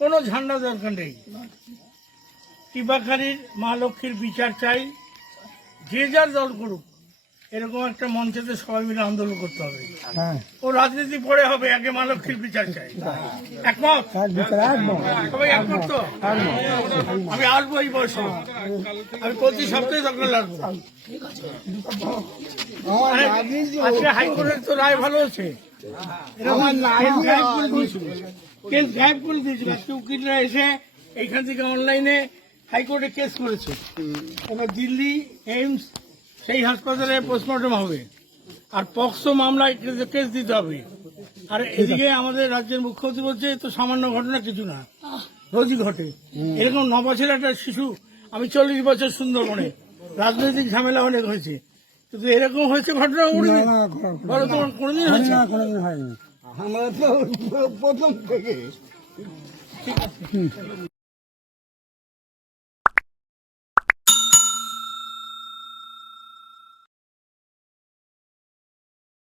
কোনো ঝান্ডা দরকার নেই। টিপাখালীর মা লক্ষ্মীর বিচার চাই, যে যার দল করুক, এরকম একটা মঞ্চেতে সবাই মিলে আন্দোলন করতে হবে। ও রাজনীতি পরে হবে, আগে মা লক্ষ্মীর বিচার চাই। একমত? সবাই একমত তো? আমি আসবো এই বয়সে, আমি প্রতি সপ্তাহে দরকার লাগবো। আজকে হাইকোর্টের তো রায় ভালো আছে, গায়েব করে দিয়েছিল। আজকে উকিলরা এসে এইখান থেকে অনলাইনে হাইকোর্টে কেস করেছে। এবার দিল্লি এইমস সেই হাসপাতালে পোস্টমর্টম হবে, আর পক্সো মামলায় কেস দিতে হবে। আর এদিকে আমাদের রাজ্যের মুখ্যমন্ত্রী বলছে তো সামান্য ঘটনা কিছু না, রোজই ঘটে। এরকম 9 বছরের একটা শিশু, আমি 40 বছর সুন্দরবনে, রাজনৈতিক ঝামেলা অনেক হয়েছে, কিন্তু এরকম হয়েছে ঘটনা কোনোদিন? বলো তোমার কোনোদিন হয়েছে? আমরা তো প্রথম থেকে। ঠিক আছে।